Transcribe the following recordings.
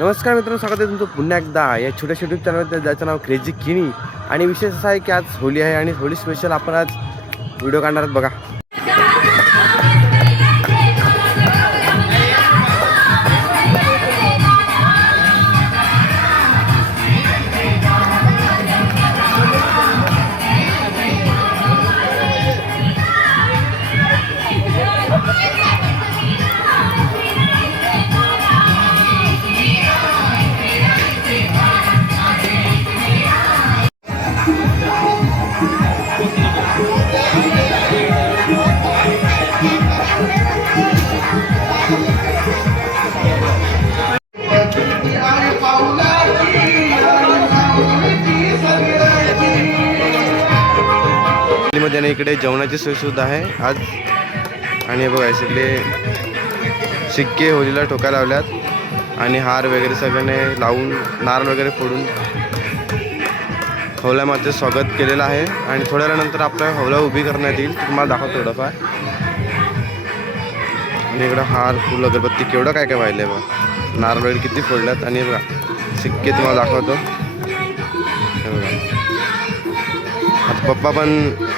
नमस्कार मित्रांनो, स्वागत आहे तुमचं पुन्हा एकदा या छोट्या यूट्यूब चॅनलमध्ये, ज्याचं नाव क्रेझी किणी. आणि विशेष असा आहे की आज होली आहे आणि होली स्पेशल आपण आज व्हिडिओ काढणार आहोत बघा. मध्ये इकडे जेवणाची सोय सुद्धा आहे आज. आणि बघा सगळे शिक्के होलीला ठोकायला लावल्यात आणि हार वगैरे सगळ्यांनी लावून नारळ वगैरे फोडून हौल्यामध्ये स्वागत केलेलं आहे. आणि थोड्या वेळानंतर आपल्या हौला उभी करण्यात येईल, तुम्हाला दाखवतो थोडंफार. आणि इकडं हार फुल अगरबत्ती केवढं काय काय वाहिलं आहे बघा, नारळ वगैरे किती फोडल्यात. आणि बघा शिक्के तुम्हाला दाखवतो. हे बघा आता पप्पा पण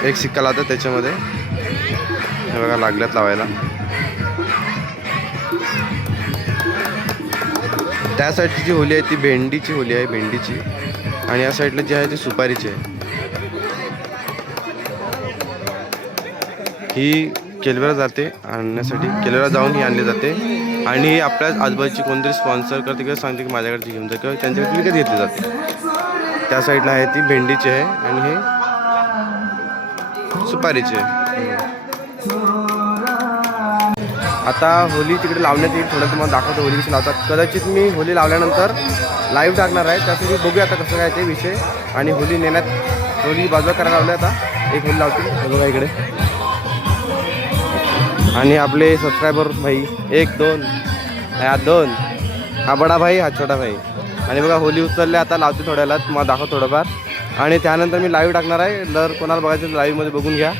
एक शिक्का लावतात त्याच्यामध्ये, हे बघा लागल्यात लावायला. त्या साईडची जी होली आहे ती भेंडीची होली आहे, भेंडीची. आणि या साईडला जी आहे ती सुपारीची आहे. ही केलवेला जाते आणण्यासाठी, केलवेला जाऊन ही आणली जाते. आणि ही आपल्याच आजूबाजूची कोणतरी स्पॉन्सर करते किंवा सांगते की माझ्याकडची घेऊन जा, किंवा त्यांच्याकडे विकत घेतली जाते. त्या साईडला आहे ती भेंडीची आहे आणि हे सुपारीचे. आता होली तिकडे लावण्यात येईल, थोडं तुम्हाला दाखवतो होली कशी लावतात. कदाचित मी होली लावल्यानंतर लाईव्ह टाकणार आहे, त्यासाठी बघूया आता कसं काय ते विषय. आणि होली नेण्यात होली बाजूला करायला लावल्या, आता एक होली लावतील बघा इकडे. आणि आपले सबस्क्रायबर भाई 1 2 हा 2, हा बडा भाई हा छोटा भाई. आणि बघा होली उचलले, आता लावते थोड्याला, तुम्हाला दाखव थोडंफार. आणि त्यानंतर मी लाईव्ह टाकणार आहे, जर कोणाला बघायचं लाईव्हमध्ये बघून घ्या.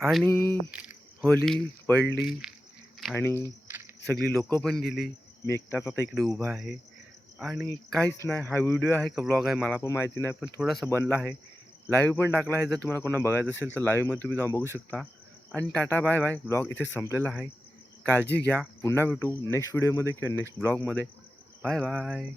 आणि होली पडली आणि सगळी लोक पण गेली. मी एकटाच आता इकडे उभा आहे आणि काहीच नाही. हा व्हिडिओ आहे का ब्लॉग आहे मला पण माहिती नाही, पण थोडासा बनला आहे. लाईव्ह पण टाकला आहे. जर तुम्हाला कोणा बघायचं असेल तर लाईव्हमध्ये तुम्ही जाऊन बघू शकता. आणि टाटा बाय बाय. ब्लॉग इथे संपलेला आहे. काळजी घ्या. पुन्हा भेटू नेक्स्ट व्हिडिओमध्ये किंवा नेक्स्ट ब्लॉगमध्ये. Bye bye.